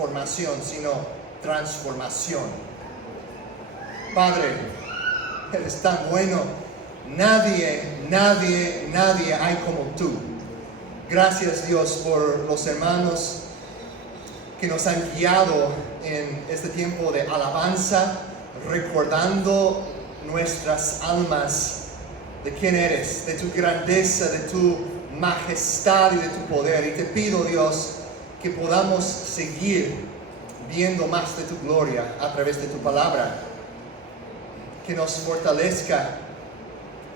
formación, sino transformación. Padre, eres tan bueno. Nadie hay como tú. Gracias, Dios, por los hermanos que nos han guiado en este tiempo de alabanza, recordando nuestras almas de quién eres, de tu grandeza, de tu majestad y de tu poder. Y te pido, Dios, que podamos seguir viendo más de tu gloria a través de tu palabra, que nos fortalezca,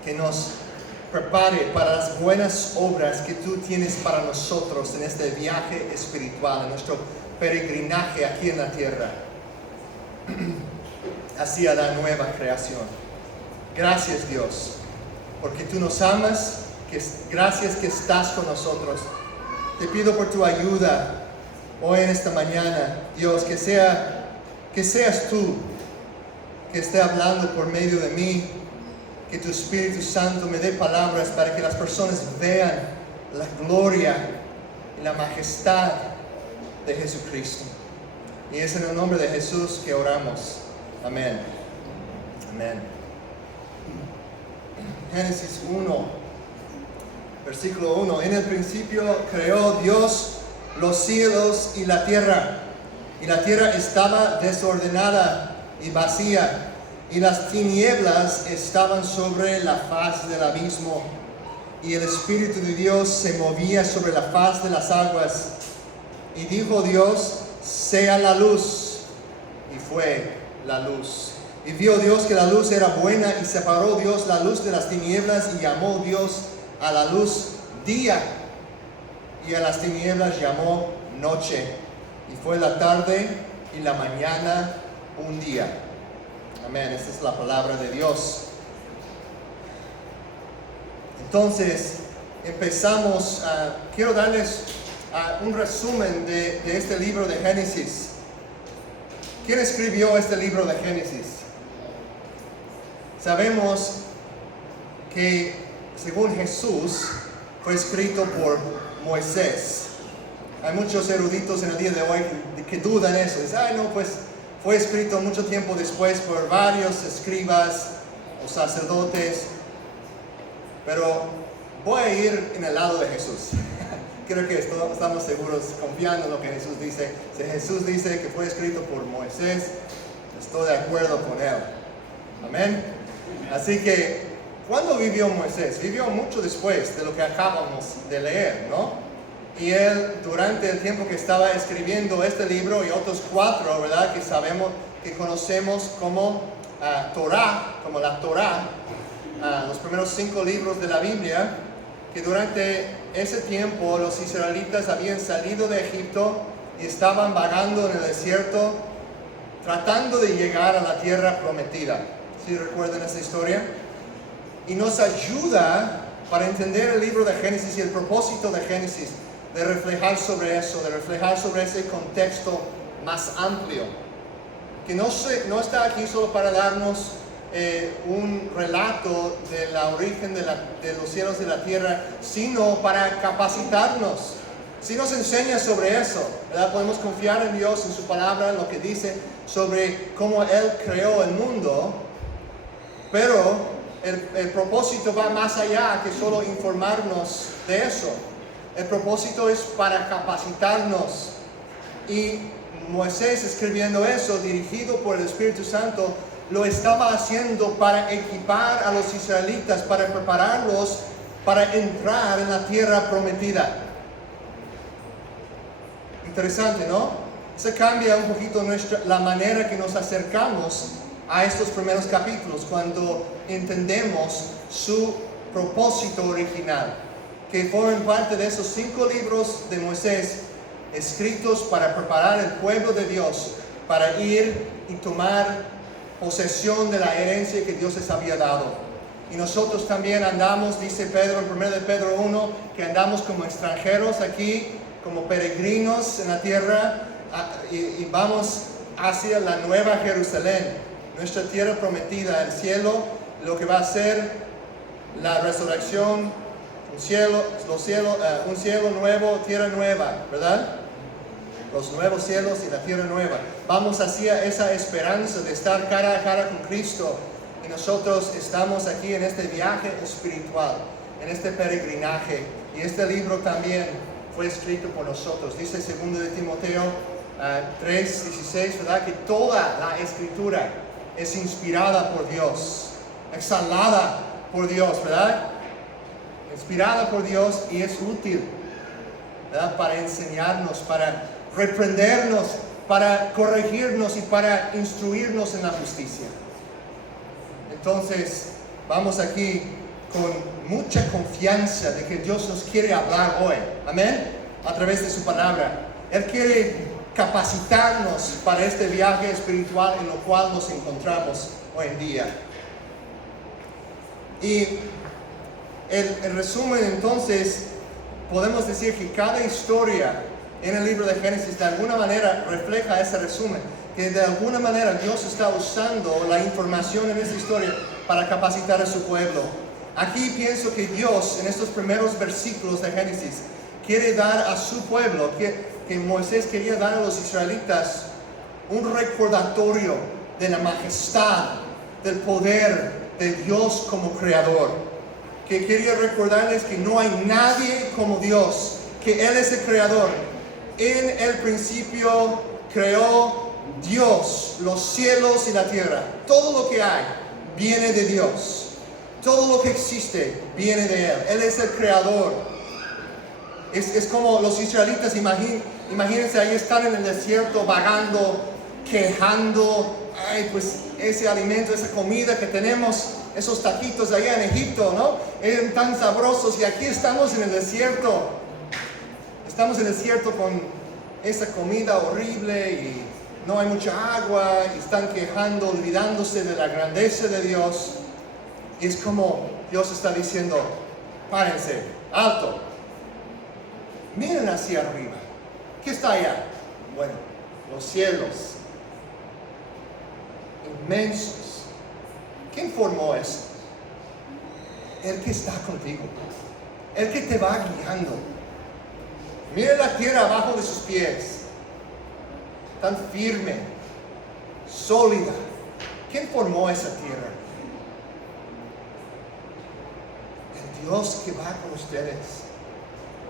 que nos prepare para las buenas obras que tú tienes para nosotros en este viaje espiritual, en nuestro peregrinaje aquí en la tierra, hacia la nueva creación. Gracias, Dios, porque tú nos amas, gracias que estás con nosotros. Te pido por tu ayuda hoy en esta mañana, Dios, que seas tú que esté hablando por medio de mí, que tu Espíritu Santo me dé palabras para que las personas vean la gloria y la majestad de Jesucristo. Y es en el nombre de Jesús que oramos. Amén. Amén. Génesis 1, versículo 1. En el principio creó Dios los cielos y la tierra estaba desordenada y vacía, y las tinieblas estaban sobre la faz del abismo, y el Espíritu de Dios se movía sobre la faz de las aguas. Y dijo Dios: sea la luz, y fue la luz. Y vio Dios que la luz era buena, y separó Dios la luz de las tinieblas, y llamó Dios a la luz día, y a las tinieblas llamó noche. Y fue la tarde y la mañana un día. Amén. Esta es la palabra de Dios. Entonces, empezamos. Quiero darles un resumen de este libro de Génesis. ¿Quién escribió este libro de Génesis? Sabemos que, según Jesús, fue escrito por Moisés. Hay muchos eruditos en el día de hoy que dudan eso. Dicen, pues fue escrito mucho tiempo después por varios escribas o sacerdotes. Pero voy a ir en el lado de Jesús. Creo que estamos seguros, confiando en lo que Jesús dice. Si Jesús dice que fue escrito por Moisés, estoy de acuerdo con él. Amén. Así que, ¿cuándo vivió Moisés? Vivió mucho después de lo que acabamos de leer, ¿no? Y él, durante el tiempo que estaba escribiendo este libro y otros 4, ¿verdad?, que sabemos, que conocemos como Torah, como la Torah, los primeros 5 libros de la Biblia, que durante ese tiempo los israelitas habían salido de Egipto y estaban vagando en el desierto, tratando de llegar a la tierra prometida. ¿Sí recuerdan esa historia? Y nos ayuda para entender el libro de Génesis y el propósito de Génesis, de reflejar sobre eso, de reflejar sobre ese contexto más amplio, que no está aquí solo para darnos un relato del origen de los cielos y la tierra, sino para capacitarnos. Si nos enseña sobre eso, ¿verdad? Podemos confiar en Dios, en su palabra, en lo que dice sobre cómo Él creó el mundo, pero el propósito va más allá que solo informarnos de eso. El propósito es para capacitarnos. Y Moisés, escribiendo eso, dirigido por el Espíritu Santo, lo estaba haciendo para equipar a los israelitas, para prepararlos para entrar en la tierra prometida. Interesante, ¿no? Se cambia un poquito la manera que nos acercamos a estos primeros capítulos cuando entendemos su propósito original, que forman parte de esos 5 libros de Moisés, escritos para preparar el pueblo de Dios para ir y tomar posesión de la herencia que Dios les había dado. Y nosotros también andamos, dice Pedro en 1 de Pedro 1, que andamos como extranjeros aquí, como peregrinos en la tierra, y vamos hacia la nueva Jerusalén, nuestra tierra prometida, el cielo, lo que va a ser la resurrección, un cielo nuevo, tierra nueva, ¿verdad? los nuevos cielos y la tierra nueva. Vamos hacia esa esperanza de estar cara a cara con Cristo. Y nosotros estamos aquí en este viaje espiritual, en este peregrinaje. Y este libro también fue escrito por nosotros. Dice 2 de Timoteo 3:16, ¿verdad? Que toda la escritura es inspirada por Dios, exhalada por Dios, ¿verdad? Inspirada por Dios y es útil, ¿verdad? Para enseñarnos, para reprendernos, para corregirnos y para instruirnos en la justicia. Entonces, vamos aquí con mucha confianza de que Dios nos quiere hablar hoy, amén, a través de su palabra. Él quiere capacitarnos para este viaje espiritual en lo cual nos encontramos hoy en día. Y el resumen, entonces, podemos decir que cada historia en el libro de Génesis de alguna manera refleja ese resumen, que de alguna manera Dios está usando la información en esta historia para capacitar a su pueblo. Aquí pienso que Dios, en estos primeros versículos de Génesis, quiere dar a su pueblo, que Moisés quería dar a los israelitas, un recordatorio de la majestad, del poder de Dios como creador. Que quería recordarles que no hay nadie como Dios, que Él es el creador. En el principio creó Dios los cielos y la tierra. Todo lo que hay viene de Dios. Todo lo que existe viene de Él. Él es el creador. Es como los israelitas, imagínense, ahí están en el desierto vagando, quejando. Ay, pues ese alimento, esa comida que tenemos, esos taquitos allá en Egipto, ¿no? Eran tan sabrosos y aquí estamos en el desierto. Estamos en el desierto con esa comida horrible y no hay mucha agua y están quejando, olvidándose de la grandeza de Dios. Y es como Dios está diciendo, párense, alto. Miren hacia arriba. ¿Qué está allá? Bueno, los cielos. Inmensos. ¿Quién formó eso? El que está contigo. El que te va guiando. Mira la tierra abajo de sus pies. Tan firme. Sólida. ¿Quién formó esa tierra? El Dios que va con ustedes.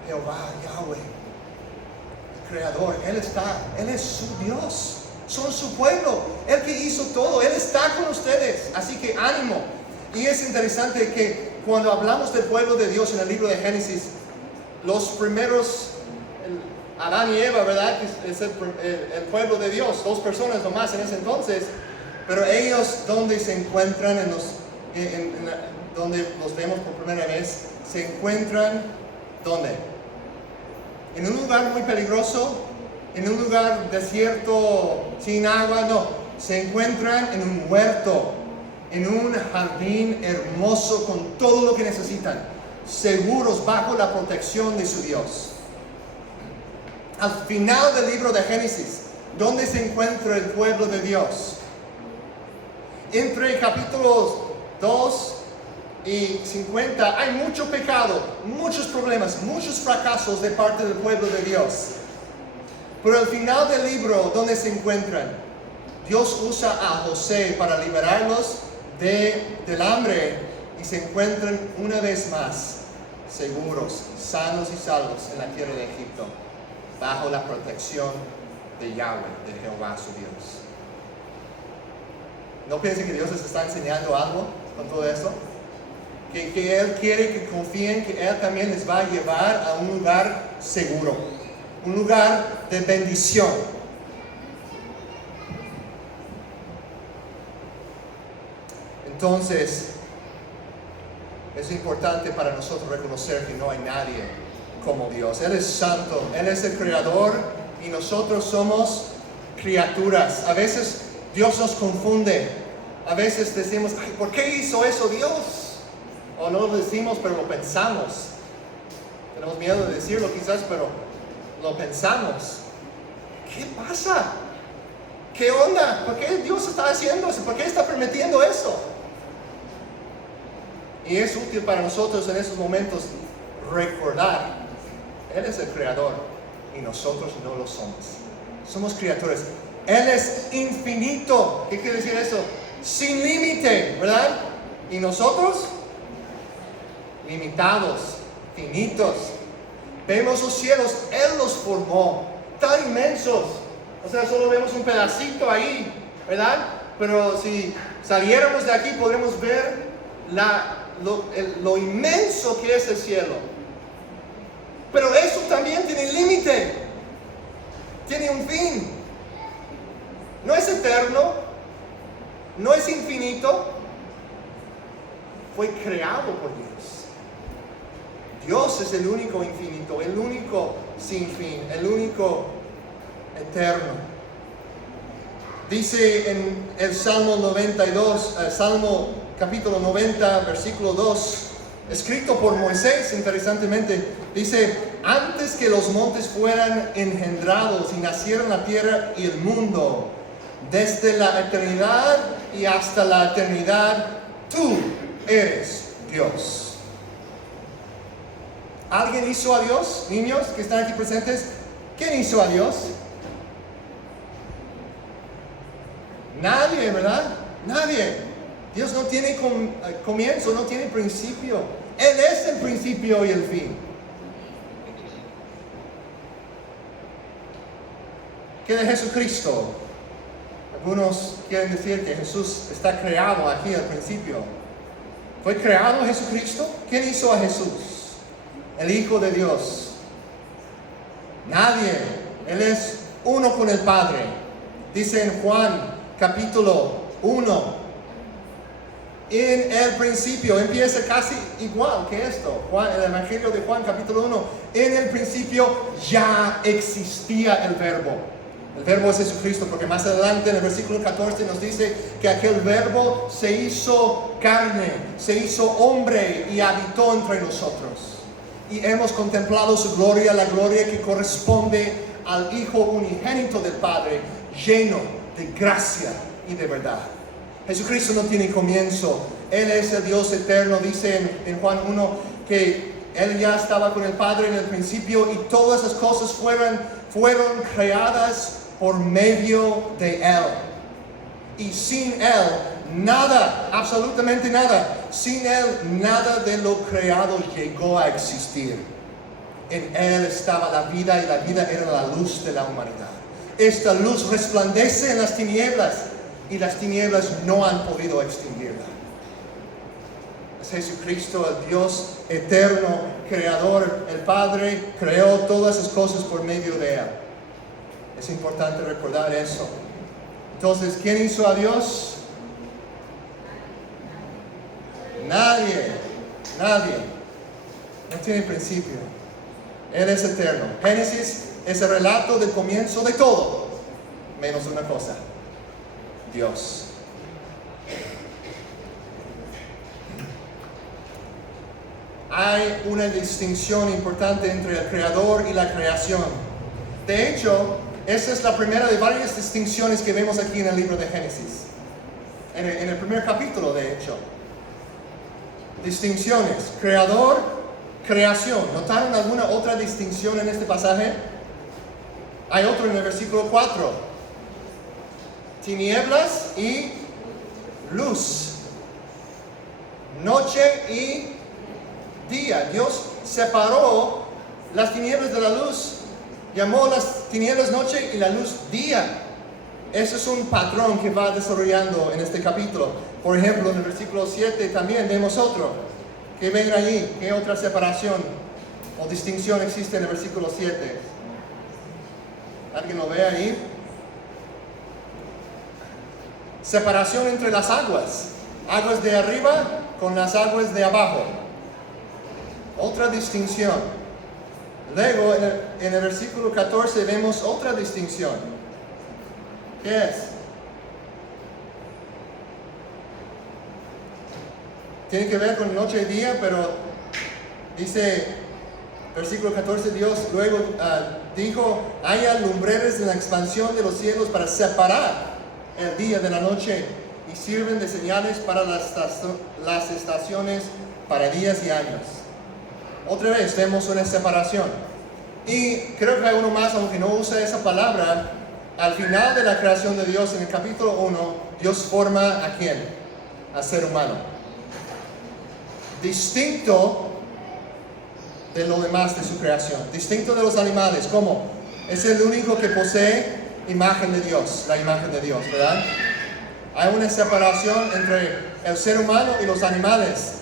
Jehová, Yahweh, el Creador. Él es su Dios. Son su pueblo. Él que hizo todo. Él está con ustedes. Así que ánimo. Y es interesante que cuando hablamos del pueblo de Dios en el libro de Génesis, los primeros, Adán y Eva, ¿verdad? Es el pueblo de Dios. 2 personas nomás en ese entonces. Pero ellos, ¿dónde se encuentran? Donde los vemos por primera vez, se encuentran, ¿dónde? En un lugar muy peligroso, en un lugar desierto, sin agua, no. Se encuentran en un huerto, en un jardín hermoso con todo lo que necesitan, seguros bajo la protección de su Dios. Al final del libro de Génesis, ¿dónde se encuentra el pueblo de Dios? Entre capítulos 2 y 50 hay mucho pecado, muchos problemas, muchos fracasos de parte del pueblo de Dios. Pero al final del libro, ¿dónde se encuentran? Dios usa a José para liberarlos del hambre y se encuentran una vez más seguros, sanos y salvos en la tierra de Egipto, bajo la protección de Yahweh, de Jehová su Dios. ¿No piensen que Dios les está enseñando algo con todo esto? Que Él quiere que confíen que Él también les va a llevar a un lugar seguro, un lugar de bendición. Entonces, es importante para nosotros reconocer que no hay nadie como Dios. Él es santo, Él es el creador y nosotros somos criaturas. A veces Dios nos confunde. A veces decimos, ay, ¿por qué hizo eso Dios? O no lo decimos, pero lo pensamos. Tenemos miedo de decirlo quizás, pero lo pensamos. ¿Qué pasa? ¿Qué onda? ¿Por qué Dios está haciendo eso? ¿Por qué está permitiendo eso? Y es útil para nosotros en esos momentos recordar, Él es el creador y nosotros no lo somos. Somos criaturas. Él es infinito. ¿Qué quiere decir eso? Sin límite, ¿verdad? Y nosotros, limitados, finitos. Vemos los cielos, Él los formó, tan inmensos. O sea, solo vemos un pedacito ahí, ¿verdad? Pero si saliéramos de aquí, podremos ver lo inmenso que es el cielo. Pero eso también tiene límite, tiene un fin. No es eterno, no es infinito, fue creado por Dios. Dios es el único infinito, el único sin fin, el único eterno. Dice en el Salmo 92, Salmo capítulo 90, versículo 2, escrito por Moisés, interesantemente, dice: antes que los montes fueran engendrados y nacieran la tierra y el mundo, desde la eternidad y hasta la eternidad, tú eres Dios. ¿Alguien hizo a Dios? Niños que están aquí presentes, ¿quién hizo a Dios? Nadie, ¿verdad? Nadie. Dios no tiene comienzo, no tiene principio. Él es el principio y el fin. ¿Qué de Jesucristo? Algunos quieren decir que Jesús está creado aquí al principio. ¿Fue creado Jesucristo? ¿Quién hizo a Jesús? El Hijo de Dios. Nadie. Él es uno con el Padre. Dice en Juan capítulo 1. En el principio, empieza casi igual que esto. El Evangelio de Juan capítulo 1. En el principio ya existía el verbo. El verbo es Jesucristo, porque más adelante en el versículo 14 nos dice que aquel verbo se hizo carne, se hizo hombre y habitó entre nosotros. Y hemos contemplado su gloria, la gloria que corresponde al Hijo unigénito del Padre, lleno de gracia y de verdad. Jesucristo no tiene comienzo. Él es el Dios eterno. Dice en Juan 1 que Él ya estaba con el Padre en el principio y todas esas cosas fueron creadas por medio de Él. Y sin Él, nada, absolutamente nada. Sin Él, nada de lo creado llegó a existir. En Él estaba la vida y la vida era la luz de la humanidad. Esta luz resplandece en las tinieblas y las tinieblas no han podido extinguirla. Es Jesucristo, el Dios eterno, creador. El Padre creó todas esas cosas por medio de Él. Es importante recordar eso. Entonces, ¿quién hizo a Dios? Nadie. No tiene principio. Él es eterno. Génesis es el relato del comienzo de todo, menos una cosa: Dios. Hay una distinción importante entre el creador y la creación. De hecho, esa es la primera de varias distinciones que vemos aquí en el libro de Génesis. En el primer capítulo, de hecho. Distinciones: creador, creación. ¿Notaron alguna otra distinción en este pasaje? Hay otro en el versículo 4. Tinieblas y luz. Noche y día. Dios separó las tinieblas de la luz. Llamó las tinieblas noche y la luz día. Eso es un patrón que va desarrollando en este capítulo. Por ejemplo, en el versículo 7 también vemos otro. ¿Qué ven allí? ¿Qué otra separación o distinción existe en el versículo 7? ¿Alguien lo ve ahí? Separación entre las aguas. Aguas de arriba con las aguas de abajo. Otra distinción. Luego, en el versículo 14 vemos otra distinción. ¿Qué es? Tiene que ver con noche y día, pero dice, versículo 14, Dios luego dijo: haya lumbreras en la expansión de los cielos para separar el día de la noche y sirven de señales para las estaciones, para días y años. Otra vez vemos una separación. Y creo que hay uno más, aunque no usa esa palabra, al final de la creación de Dios, en el capítulo 1, Dios forma ¿a quién? Al ser humano. Distinto de lo demás de su creación. Distinto de los animales. ¿Cómo? Es el único que posee imagen de Dios, la imagen de Dios, ¿verdad? Hay una separación entre el ser humano y los animales.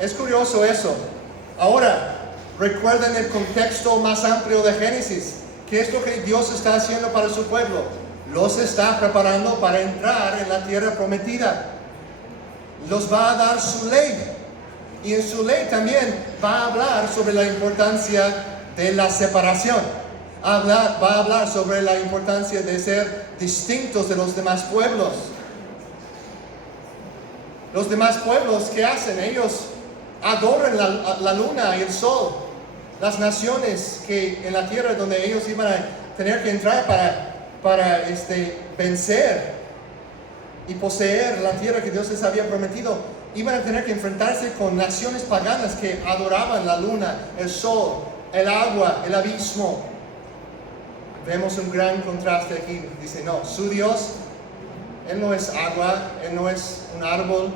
Es curioso eso. Ahora, recuerden el contexto más amplio de Génesis. ¿Qué es lo que Dios está haciendo para su pueblo? Los está preparando para entrar en la tierra prometida. Los va a dar su ley. Y en su ley también va a hablar sobre la importancia de la separación. Va a hablar sobre la importancia de ser distintos de los demás pueblos. Los demás pueblos, ¿qué hacen? Ellos adoran la luna y el sol. Las naciones que en la tierra donde ellos iban a tener que entrar para vencer y poseer la tierra que Dios les había prometido, iban a tener que enfrentarse con naciones paganas que adoraban la luna, el sol, el agua, el abismo. Vemos un gran contraste aquí. Dice, no, su Dios, Él no es agua, Él no es un árbol.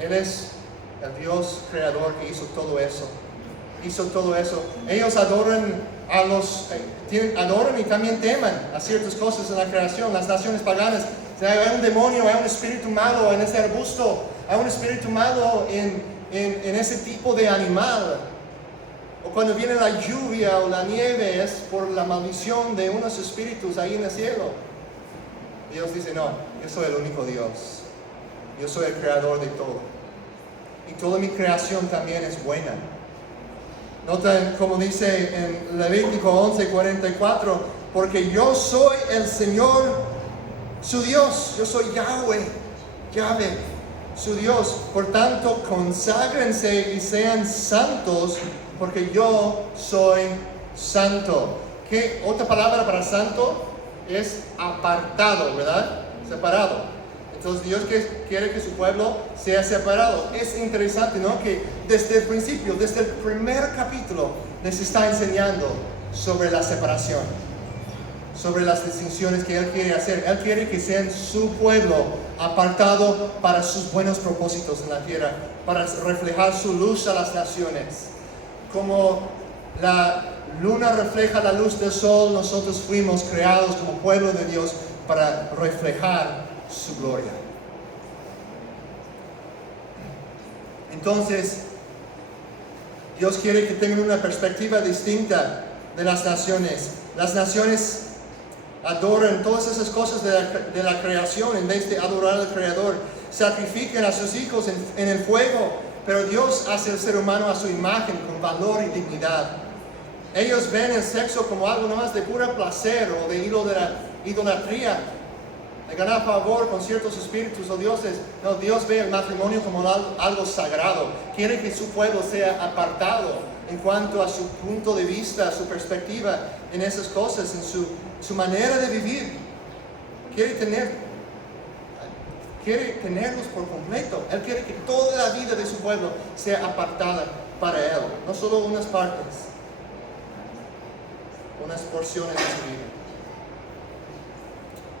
Él es el Dios creador que hizo todo eso. Hizo todo eso. Ellos adoran adoran y también temen a ciertas cosas en la creación. Las naciones paganas, o sea, hay un demonio, hay un espíritu malo en ese arbusto, hay un espíritu malo en ese tipo de animal. O cuando viene la lluvia o la nieve es por la maldición de unos espíritus ahí en el cielo. Dios dice, no, yo soy el único Dios. Yo soy el creador de todo. Y toda mi creación también es buena. Noten como dice en Levítico 11:44, porque yo soy el Señor, su Dios. Yo soy Yahweh, su Dios. Por tanto, conságrense y sean santos, porque yo soy santo. ¿Qué otra palabra para santo? Es apartado, ¿verdad? Separado. Entonces Dios quiere que su pueblo sea separado. Es interesante, ¿no? Que desde el principio, desde el primer capítulo, les está enseñando sobre la separación, sobre las distinciones que Él quiere hacer. Él quiere que sean su pueblo apartado para sus buenos propósitos en la tierra, para reflejar su luz a las naciones. Como la luna refleja la luz del sol, nosotros fuimos creados como pueblo de Dios para reflejar su gloria. Entonces, Dios quiere que tengan una perspectiva distinta de las naciones. Las naciones adoran todas esas cosas de la creación en vez de adorar al Creador. Sacrifican a sus hijos en el fuego, pero Dios hace al ser humano a su imagen con valor y dignidad. Ellos ven el sexo como algo nomás de pura placer o de idolatría, de ganar favor con ciertos espíritus o dioses. No, Dios ve el matrimonio como algo sagrado. Quiere que su pueblo sea apartado en cuanto a su punto de vista, su perspectiva en esas cosas, en su manera de vivir. Quiere tenerlos por completo. Él quiere que toda la vida de su pueblo sea apartada para Él, no solo unas partes, unas porciones de su vida.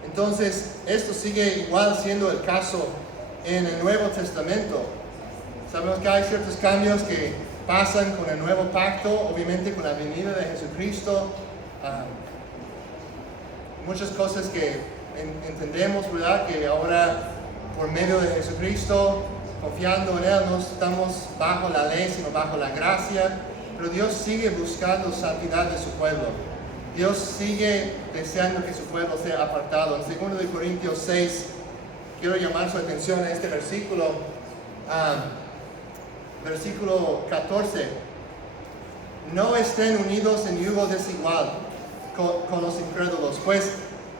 Entonces, esto sigue igual siendo el caso en el Nuevo Testamento. Sabemos que hay ciertos cambios que pasan con el nuevo pacto, obviamente con la venida de Jesucristo. Muchas cosas que entendemos, ¿verdad? Que ahora, por medio de Jesucristo, confiando en Él, no estamos bajo la ley, sino bajo la gracia. Pero Dios sigue buscando santidad de su pueblo. Dios sigue deseando que su pueblo sea apartado. En 2 Corintios 6, quiero llamar su atención a este versículo, versículo 14. No estén unidos en yugo desigual con los incrédulos, pues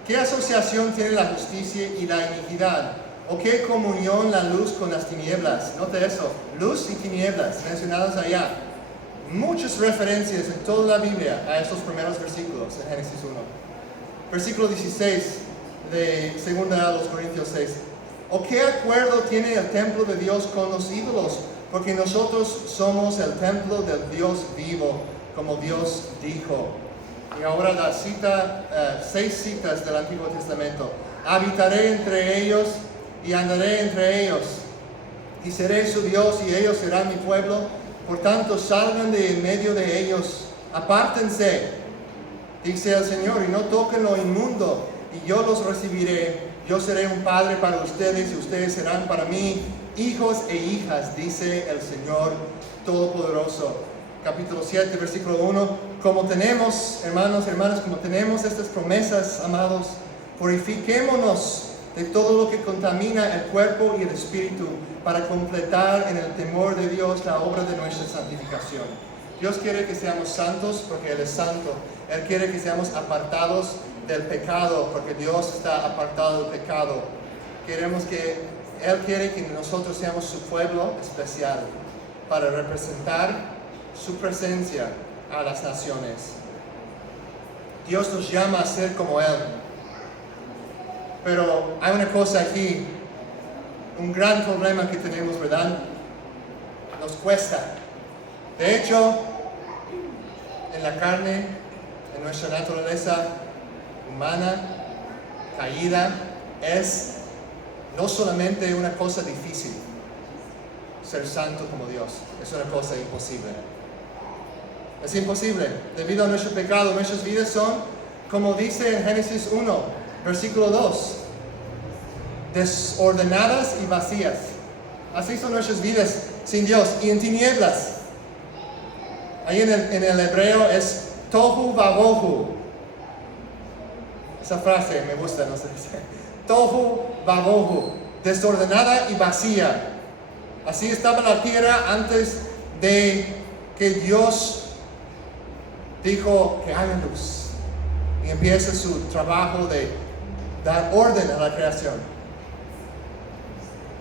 ¿qué asociación tiene la justicia y la iniquidad? ¿O qué comunión la luz con las tinieblas? Note eso, luz y tinieblas mencionados allá. Muchas referencias en toda la Biblia a estos primeros versículos de Génesis 1. Versículo 16 de 2 Corintios 6. ¿O qué acuerdo tiene el templo de Dios con los ídolos? Porque nosotros somos el templo del Dios vivo, como Dios dijo. Y ahora la cita, 6 citas del Antiguo Testamento. Habitaré entre ellos y andaré entre ellos. Y seré su Dios y ellos serán mi pueblo. Por tanto, salgan de en medio de ellos. Apártense, dice el Señor, y no toquen lo inmundo. Y yo los recibiré. Yo seré un padre para ustedes y ustedes serán para mí hijos e hijas, dice el Señor Todopoderoso. Capítulo 7, versículo 1. Como tenemos, hermanos, hermanas, como tenemos estas promesas, amados, purifiquémonos de todo lo que contamina el cuerpo y el espíritu para completar en el temor de Dios la obra de nuestra santificación. Dios quiere que seamos santos porque Él es santo. Él quiere que seamos apartados del pecado porque Dios está apartado del pecado. Él quiere que nosotros seamos su pueblo especial para representar su presencia a las naciones. Dios nos llama a ser como Él. Pero hay una cosa aquí, un gran problema que tenemos, ¿verdad? Nos cuesta. De hecho, en la carne, en nuestra naturaleza humana, caída, es no solamente una cosa difícil, ser santo como Dios, es una cosa imposible. Es imposible, debido a nuestro pecado, nuestras vidas son, como dice en Génesis 1, versículo 2, desordenadas y vacías. Así son nuestras vidas sin Dios y en tinieblas. Ahí en el hebreo es tohu vabohu. Esa frase me gusta, no sé. Tohu vabohu, desordenada y vacía. Así estaba la tierra antes de que Dios dijo que haga luz. Y empieza su trabajo de dar orden a la creación.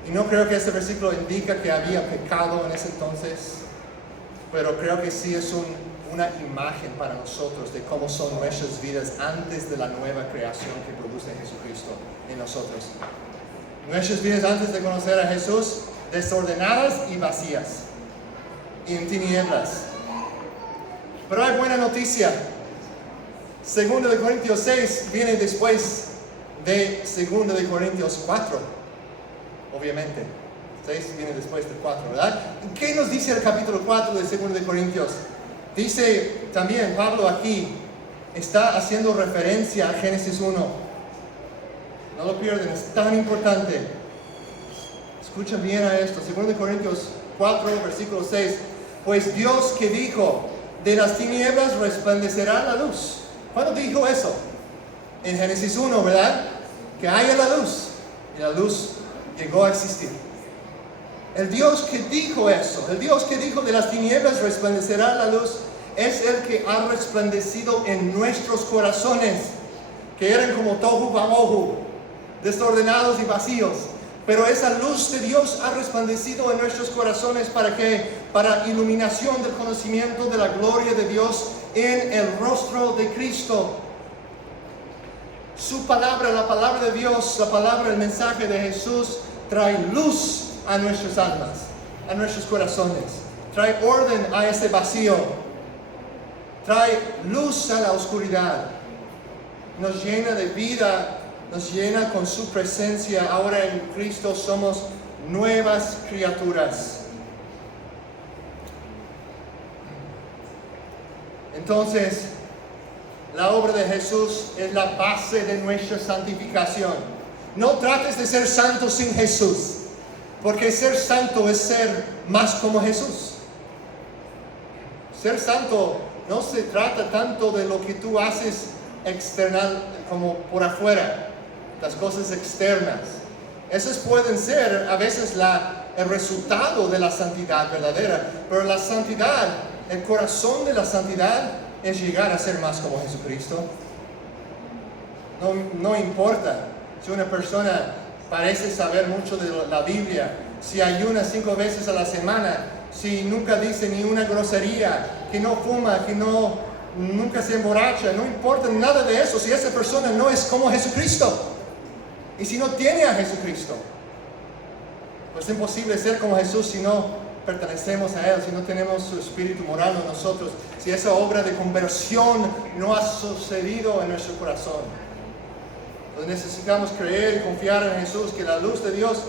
Y no creo que este versículo indica que había pecado en ese entonces, pero creo que sí es una imagen para nosotros de cómo son nuestras vidas antes de la nueva creación que produce Jesucristo en nosotros. Nuestras vidas antes de conocer a Jesús, desordenadas y vacías, y en tinieblas. Pero hay buena noticia. 2 de Corintios 6 viene después de 2 de Corintios 4. Obviamente. 6 viene después del 4, ¿verdad? ¿Qué nos dice el capítulo 4 de 2 de Corintios? Dice también Pablo aquí, está haciendo referencia a Génesis 1. No lo pierden, es tan importante. Escuchen bien a esto. 2 de Corintios 4, versículo 6. Pues Dios que dijo, de las tinieblas resplandecerá la luz. ¿Cuándo dijo eso? En Génesis 1, ¿verdad? Que haya la luz. Y la luz llegó a existir. El Dios que dijo eso, el Dios que dijo de las tinieblas resplandecerá la luz, es el que ha resplandecido en nuestros corazones, que eran como tohu vabohu, desordenados y vacíos. Pero esa luz de Dios ha resplandecido en nuestros corazones ¿para qué? Para iluminación del conocimiento de la gloria de Dios en el rostro de Cristo. Su palabra, la palabra de Dios, la palabra, el mensaje de Jesús trae luz a nuestras almas, a nuestros corazones. Trae orden a ese vacío. Trae luz a la oscuridad. Nos llena de vida. Nos llena con su presencia. Ahora en Cristo somos nuevas criaturas. Entonces, la obra de Jesús es la base de nuestra santificación. No trates de ser santo sin Jesús, porque ser santo es ser más como Jesús. Ser santo no se trata tanto de lo que tú haces external como por afuera. Las cosas externas. Esas pueden ser a veces el resultado de la santidad verdadera, pero la santidad, el corazón de la santidad es llegar a ser más como Jesucristo. No importa si una persona parece saber mucho de la Biblia, si ayuna 5 veces a la semana, si nunca dice ni una grosería, que no fuma, que nunca se emborracha, no importa nada de eso si esa persona no es como Jesucristo. Y si no tiene a Jesucristo, pues es imposible ser como Jesús si no pertenecemos a Él, si no tenemos su espíritu morando en nosotros, si esa obra de conversión no ha sucedido en nuestro corazón. Entonces necesitamos creer y confiar en Jesús, que la luz de Dios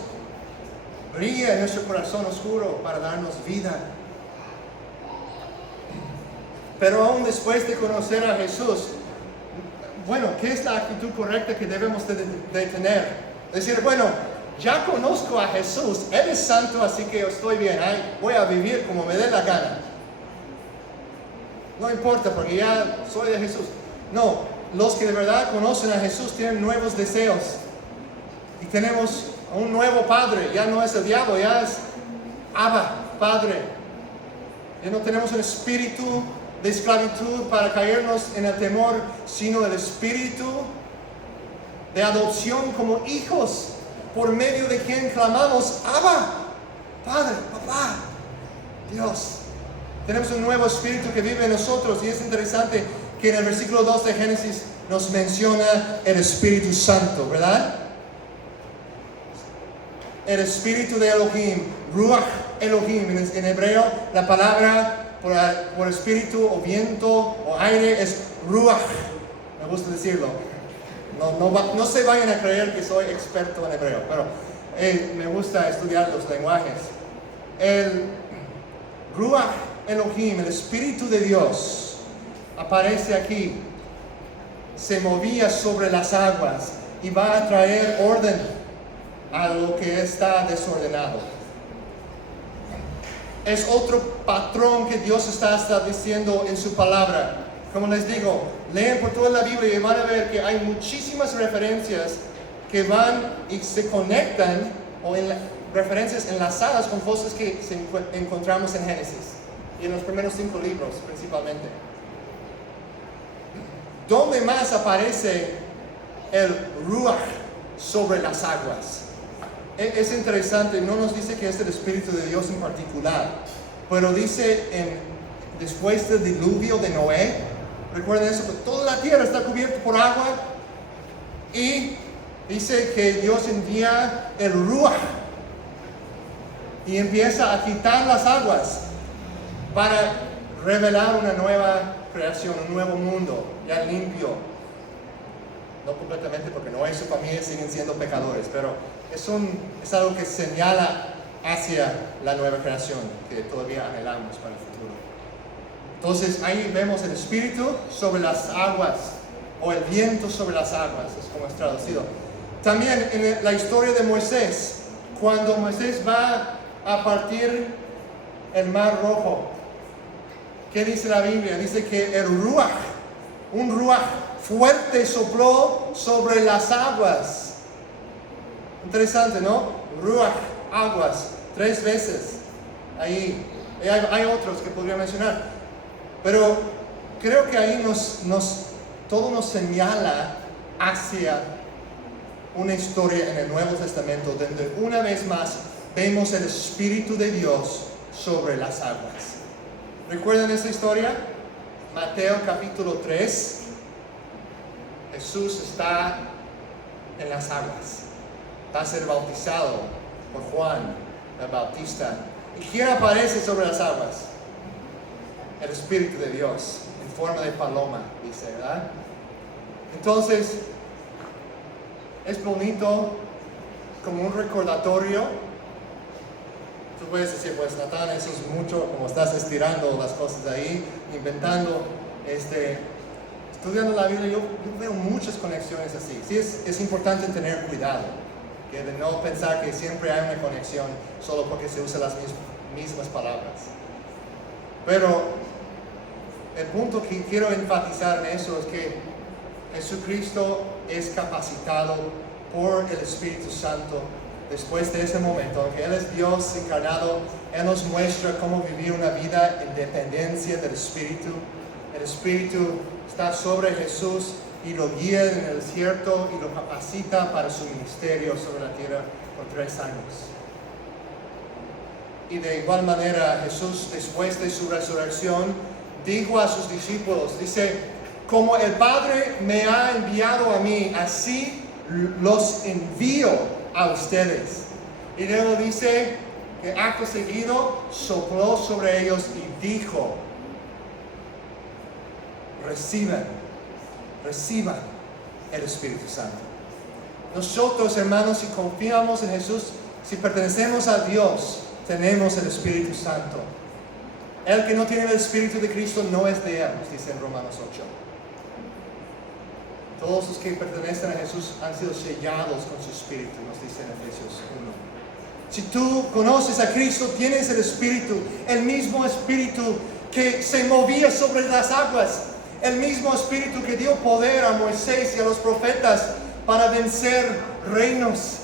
brilla en nuestro corazón oscuro para darnos vida. Pero aún después de conocer a Jesús, bueno, ¿qué es la actitud correcta que debemos de tener? Decir, bueno, ya conozco a Jesús, Él es santo, así que estoy bien, voy a vivir como me dé la gana. No importa, porque ya soy de Jesús. No, los que de verdad conocen a Jesús tienen nuevos deseos. Y tenemos un nuevo Padre, ya no es el diablo, ya es Abba, Padre. Ya no tenemos un espíritu de esclavitud para caernos en el temor, sino el espíritu de adopción como hijos, por medio de quien clamamos, Abba, Padre, Papá, Dios. Tenemos un nuevo espíritu que vive en nosotros, y es interesante que en el versículo 2 de Génesis nos menciona el Espíritu Santo, ¿verdad? El espíritu de Elohim, Ruach Elohim, en hebreo la palabra por espíritu o viento o aire es Ruach. Me gusta decirlo. No se vayan a creer que soy experto en hebreo, pero me gusta estudiar los lenguajes. El Ruach Elohim, el Espíritu de Dios, aparece aquí. Se movía sobre las aguas y va a traer orden a lo que está desordenado. Es otro patrón que Dios está estableciendo en su palabra. Como les digo, leen por toda la Biblia y van a ver que hay muchísimas referencias que van y se conectan, o referencias enlazadas con cosas que encontramos en Génesis y en los primeros 5 libros principalmente. ¿Dónde más aparece el Ruach sobre las aguas? Es interesante, no nos dice que es el Espíritu de Dios en particular, pero dice después del diluvio de Noé, recuerden eso, que toda la tierra está cubierta por agua, y dice que Dios envía el Ruach y empieza a quitar las aguas para revelar una nueva creación, un nuevo mundo, ya limpio. No completamente, porque Noé y su familia siguen siendo pecadores, pero es algo que señala hacia la nueva creación que todavía anhelamos para el futuro. Entonces ahí vemos el espíritu sobre las aguas, o el viento sobre las aguas, es como es traducido. También en la historia de Moisés, cuando Moisés va a partir el mar rojo, ¿qué dice la Biblia? Dice que el Ruach, un Ruach fuerte sopló sobre las aguas. Interesante, ¿no? Ruach, aguas, 3 veces. Ahí hay otros que podría mencionar. Pero creo que ahí todo nos señala hacia una historia en el Nuevo Testamento donde una vez más vemos el Espíritu de Dios sobre las aguas. ¿Recuerdan esa historia? Mateo capítulo 3. Jesús está en las aguas. Va a ser bautizado por Juan el Bautista. ¿Y quién aparece sobre las aguas? El Espíritu de Dios, en forma de paloma, dice, ¿verdad? Entonces, es bonito como un recordatorio. Tú puedes decir, pues Natán, eso es mucho, como estás estirando las cosas ahí, inventando, estudiando la Biblia, yo veo muchas conexiones así. Sí, es importante tener cuidado, que de no pensar que siempre hay una conexión solo porque se usan las mismas palabras. Pero el punto que quiero enfatizar en eso es que Jesucristo es capacitado por el Espíritu Santo. Después de ese momento, aunque Él es Dios encarnado, Él nos muestra cómo vivir una vida en dependencia del Espíritu. El Espíritu está sobre Jesús y lo guía en el desierto y lo capacita para su ministerio sobre la tierra por 3 años. Y de igual manera, Jesús, después de su resurrección, dijo a sus discípulos, dice, como el Padre me ha enviado a mí, así los envío a ustedes. Y luego dice que acto seguido sopló sobre ellos y dijo, reciban el Espíritu Santo. Nosotros, hermanos, si confiamos en Jesús, si pertenecemos a Dios, tenemos el Espíritu Santo. El que no tiene el Espíritu de Cristo no es de Él, nos dice en Romanos 8. Todos los que pertenecen a Jesús han sido sellados con su Espíritu, nos dice en Efesios 1. Si tú conoces a Cristo, tienes el Espíritu, el mismo Espíritu que se movía sobre las aguas, el mismo Espíritu que dio poder a Moisés y a los profetas para vencer reinos,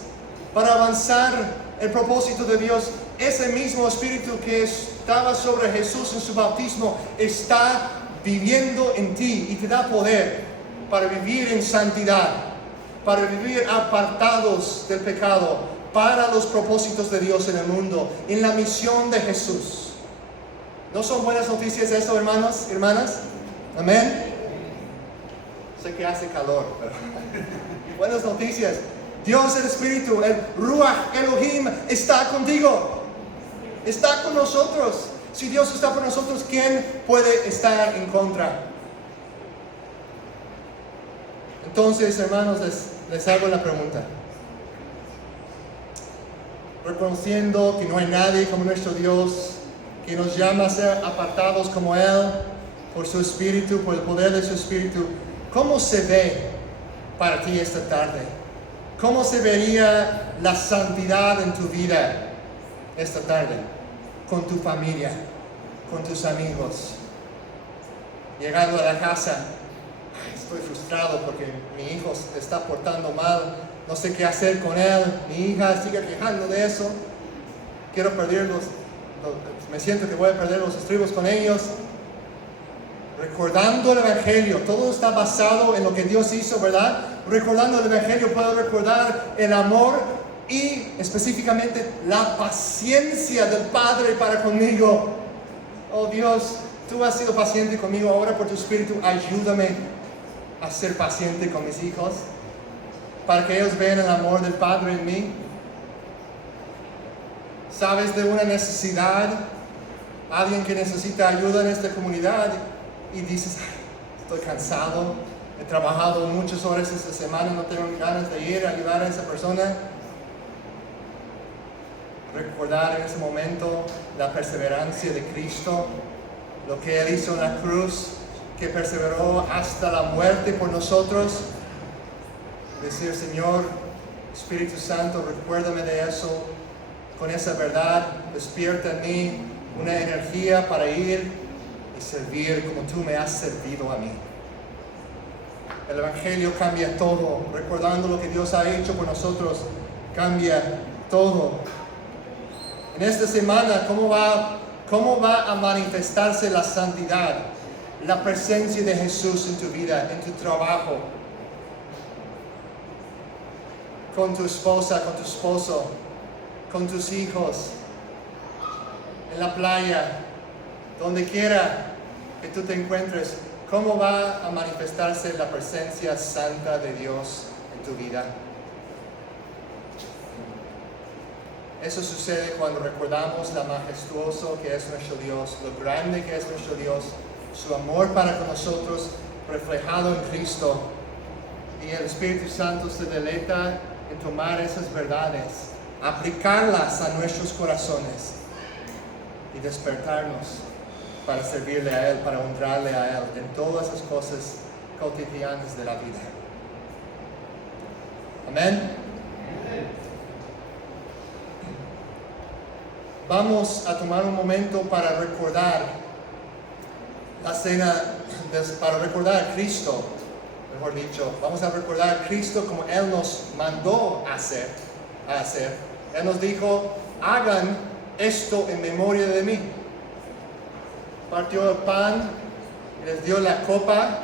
para avanzar el propósito de Dios. Ese mismo Espíritu que estaba sobre Jesús en su bautismo está viviendo en ti y te da poder para vivir en santidad, para vivir apartados del pecado, para los propósitos de Dios en el mundo, en la misión de Jesús. ¿No son buenas noticias esto, hermanos, hermanas? Amén. Sé que hace calor, pero buenas noticias. Dios, el Espíritu, el Ruach Elohim está contigo. Está con nosotros. Si Dios está con nosotros, ¿quién puede estar en contra? Entonces, hermanos, les hago la pregunta. Reconociendo que no hay nadie como nuestro Dios, que nos llama a ser apartados como Él, por su Espíritu, por el poder de su Espíritu, ¿cómo se ve para ti esta tarde? ¿Cómo se vería la santidad en tu vida esta tarde? Con tu familia, con tus amigos. Llegando a la casa, estoy frustrado porque mi hijo se está portando mal, no sé qué hacer con él, mi hija sigue quejando de eso, quiero perderlos, me siento que voy a perder los estribos con ellos. Recordando el Evangelio, todo está basado en lo que Dios hizo, ¿verdad? Recordando el Evangelio puedo recordar el amor y específicamente la paciencia del Padre para conmigo. Oh Dios, tú has sido paciente conmigo, ahora por tu Espíritu ayúdame a ser paciente con mis hijos, para que ellos vean el amor del Padre en mí. ¿Sabes de una necesidad? Alguien que necesita ayuda en esta comunidad y dices, estoy cansado, he trabajado muchas horas esta semana, no tengo ganas de ir a ayudar a esa persona. Recordar en ese momento la perseverancia de Cristo, lo que Él hizo en la cruz, que perseveró hasta la muerte por nosotros. Decir, Señor, Espíritu Santo, recuérdame de eso, con esa verdad, despierta en mí una energía para ir y servir como tú me has servido a mí. El Evangelio cambia todo, recordando lo que Dios ha hecho por nosotros, cambia todo. En esta semana, ¿cómo va a manifestarse la santidad, la presencia de Jesús en tu vida, en tu trabajo, con tu esposa, con tu esposo, con tus hijos, en la playa, donde quiera que tú te encuentres? ¿Cómo va a manifestarse la presencia santa de Dios en tu vida? Eso sucede cuando recordamos lo majestuoso que es nuestro Dios, lo grande que es nuestro Dios, su amor para con nosotros reflejado en Cristo. Y el Espíritu Santo se deleita en tomar esas verdades, aplicarlas a nuestros corazones y despertarnos para servirle a Él, para honrarle a Él en todas las cosas cotidianas de la vida. Amén. Vamos a tomar un momento para recordar la cena, para recordar a Cristo, mejor dicho. Vamos a recordar a Cristo como Él nos mandó a hacer. Él nos dijo, hagan esto en memoria de mí. Partió el pan, les dio la copa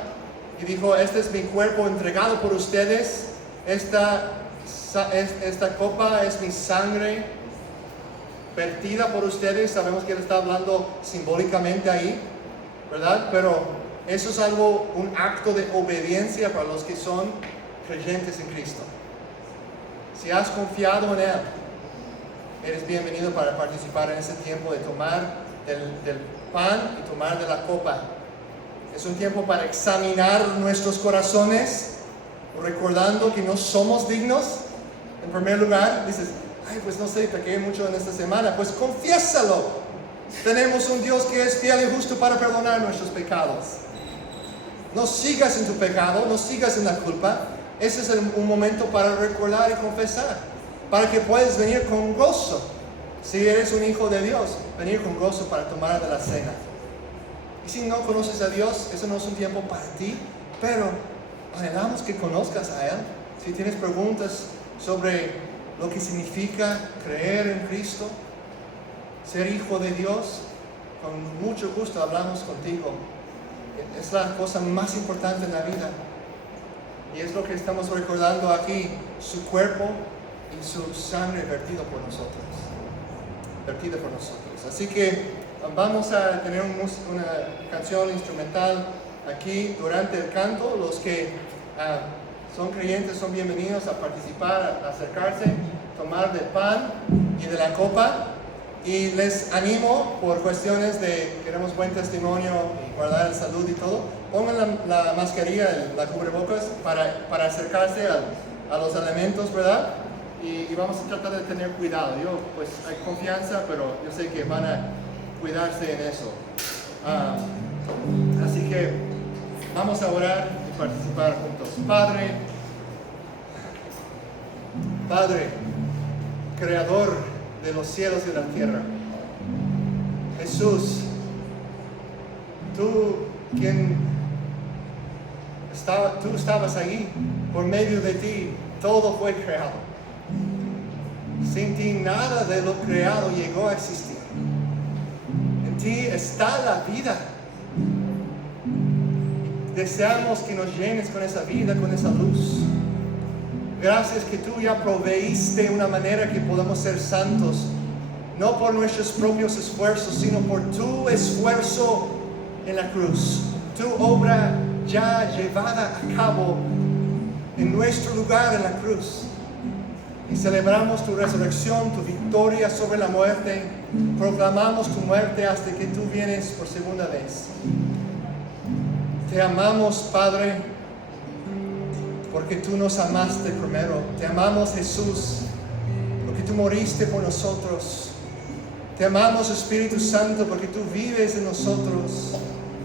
y dijo, este es mi cuerpo entregado por ustedes. Esta copa es mi sangre vertida por ustedes. Sabemos que Él está hablando simbólicamente ahí, ¿verdad? Pero eso es un acto de obediencia para los que son creyentes en Cristo. Si has confiado en Él, eres bienvenido para participar en ese tiempo de tomar del pan y tomar de la copa. Es un tiempo para examinar nuestros corazones, recordando que no somos dignos. En primer lugar, dices, ay, pues no sé, pequé mucho en esta semana. Pues confiésalo. Tenemos un Dios que es fiel y justo para perdonar nuestros pecados. No sigas en tu pecado, no sigas en la culpa. Ese es un momento para recordar y confesar, para que puedas venir con gozo. Si eres un hijo de Dios, venir con gozo para tomar de la cena. Y si no conoces a Dios, eso no es un tiempo para ti, pero anhelamos que conozcas a Él. Si tienes preguntas sobre lo que significa creer en Cristo, ser hijo de Dios, con mucho gusto hablamos contigo. Es la cosa más importante en la vida. Y es lo que estamos recordando aquí, su cuerpo y su sangre vertido por nosotros. Así que vamos a tener una canción instrumental aquí durante el canto. Los que son creyentes son bienvenidos a participar, a acercarse, tomar del pan y de la copa. Y les animo, por cuestiones de queremos buen testimonio y guardar el salud y todo, pongan la mascarilla, la cubrebocas para acercarse a los elementos, ¿verdad? Y vamos a tratar de tener cuidado. Yo, pues, hay confianza, pero yo sé que van a cuidarse en eso. Así que vamos a orar y participar juntos. Padre, Creador de los cielos y de la tierra, Jesús, tú estabas ahí, por medio de ti todo fue creado. Sin ti nada de lo creado llegó a existir. En ti está la vida. Deseamos que nos llenes con esa vida, con esa luz. Gracias que tú ya proveíste una manera que podamos ser santos, no por nuestros propios esfuerzos, sino por tu esfuerzo en la cruz, tu obra ya llevada a cabo en nuestro lugar en la cruz. Y celebramos tu resurrección, tu victoria sobre la muerte. Proclamamos tu muerte hasta que tú vienes por segunda vez. Te amamos, Padre, porque tú nos amaste primero. Te amamos, Jesús, porque tú moriste por nosotros. Te amamos, Espíritu Santo, porque tú vives en nosotros.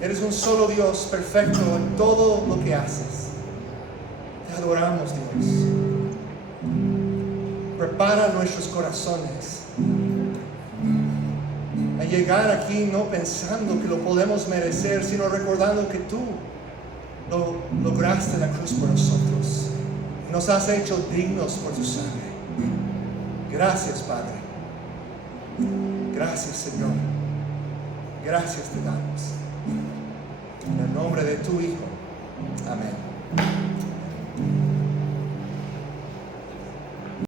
Eres un solo Dios perfecto en todo lo que haces. Te adoramos, Dios. Prepara nuestros corazones a llegar aquí no pensando que lo podemos merecer, sino recordando que tú lo lograste en la cruz por nosotros. Nos has hecho dignos por tu sangre. Gracias, Padre. Gracias, Señor. Gracias te damos. En el nombre de tu Hijo. Amén.